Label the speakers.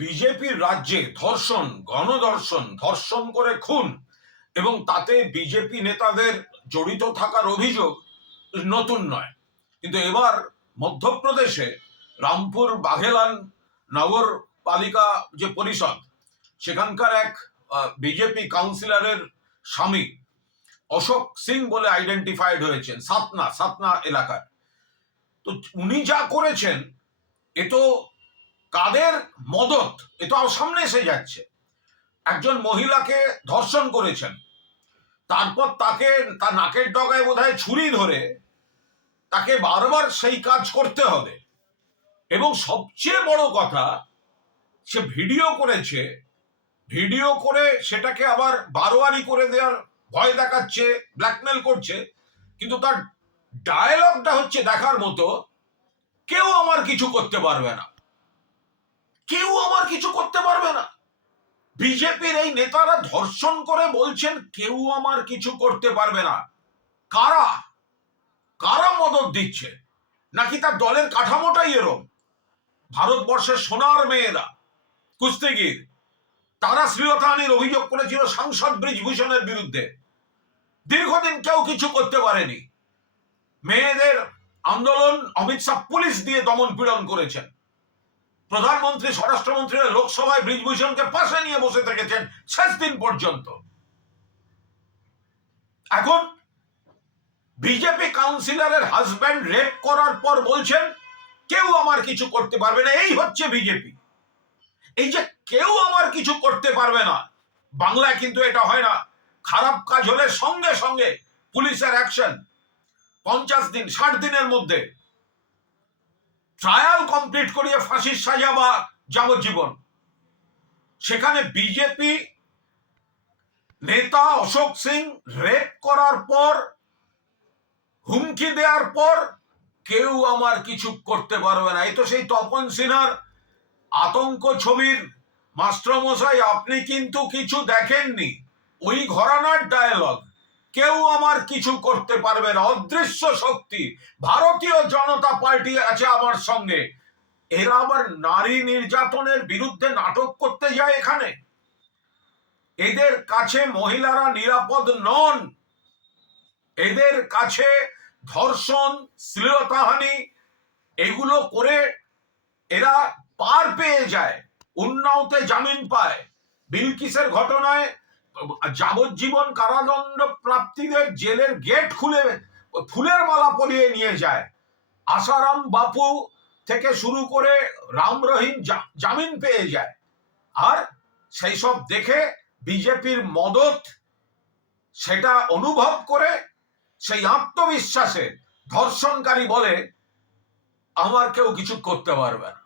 Speaker 1: বিজেপির রাজ্যে ধর্ষণ, গণধর্ষণ, ধর্ষণ করে খুন এবং তাতে বিজেপি নেতাদের জড়িত থাকার অভিযোগ নতুন নয়। কিন্তু এবার মধ্যপ্রদেশে রামপুর বাঘেলান নগরপালিকা যে পরিষদ, সেখানকার এক বিজেপি কাউন্সিলরের স্বামী অশোক সিং বলে আইডেন্টিফাইড হয়েছেন, সাতনা সাতনা এলাকার। তো উনি যা করেছেন, এ তো কাদের মদত এ তো সামনে এসে যাচ্ছে। একজন মহিলাকে ধর্ষণ করেছেন। তারপর তাকে, তার নাকের ডগায় বোধহয় ছুরি ধরে তাকে বারবার সেই কাজ করতে হবে। এবং সবচেয়ে বড় কথা, সে ভিডিও করেছে। ভিডিও করে সেটাকে আবার বারোয়ারি করে দেওয়ার ভয় দেখাচ্ছে ব্ল্যাকমেল করছে। কিন্তু তার ডায়লগটা হচ্ছে দেখার মতো, কেউ আমার কিছু করতে পারবে না। কেউ আমার কিছু করতে পারবে না। বিজেপির এই নেতারা ধর্ষণ করে বলছেন কেউ আমার কিছু করতে পারবে না। কারা? কারা মদত দিচ্ছে? নাকি তার দলের কাঠামোটাই এরম? ভারতবর্ষের সোনার মেয়েরা, কুস্তিগির, তারা শ্লীলতাহানির অভিযোগ করেছিল সাংসদ ব্রিজভূষণের বিরুদ্ধে। দীর্ঘদিন কেউ কিছু করতে পারেনি। মেয়েদের আন্দোলন অমিত শাহ পুলিশ দিয়ে দমন পীড়ন করেছেন। প্রধানমন্ত্রী স্বরাষ্ট্রমন্ত্রীরা লোকসভায় ব্রিজভূষণকে পাশে নিয়ে বসে থেকেছেন শেষ দিন পর্যন্ত। এখন বিজেপি কাউন্সিলরের হাজব্যান্ড রেপ করার পর বলছেন, কেউ আমার কিছু করতে পারবে না। এই হচ্ছে বিজেপি। এই যে কেউ আমার কিছু করতে পারবে না, বাংলায় কিন্তু এটা হয় না। খারাপ কাজ হলে সঙ্গে সঙ্গে পুলিশের অ্যাকশন, পঞ্চাশ দিন, ষাট দিনের মধ্যে। ট্রায়াল কমপ্লিট করিয়ে ফাঁসির সাজা বা যাবজ্জীবন। সেখানে বিজেপি নেতা অশোক সিং রেপ করার পর, হুমকি দেওয়ার পর কেউ আমার কিছু করতে পারবে না। এই তো সেই তপন সিনহার আতঙ্ক ছবির। মাস্টারমশাই, আপনি কিন্তু কিছু দেখেননি। ওই ঘরানার ডায়ালগ কেউ আমার কিছু করতে পারবে না। অদৃশ্য শক্তি। ভারতীয় জনতা পার্টি আছে আমার সঙ্গে। এরা আবার নারী নির্যাতনের বিরুদ্ধে নাটক করতে যায় এখানে। এদের কাছে মহিলারা নিরাপদ নন। এদের কাছে ধর্ষণ, শ্লীলতাহানি, এগুলো করে এরা পার পেয়ে যায়, উন্নাওতে জামিন পায়। বিলকিসের ঘটনায় যাবজ্জীবন কারাদণ্ড প্রাপ্তিদের জেলের গেট খুলে, ফুলের মালা পরিয়ে নিয়ে যায়। আসারাম বাপু থেকে শুরু করে রাম রহিম জামিন পেয়ে যায়। আর সেই সব দেখে বিজেপির মদত সেটা অনুভব করে সেই আত্মবিশ্বাসে ধর্ষণকারী বলে, আমার কেউ কিছু করতে পারবে না।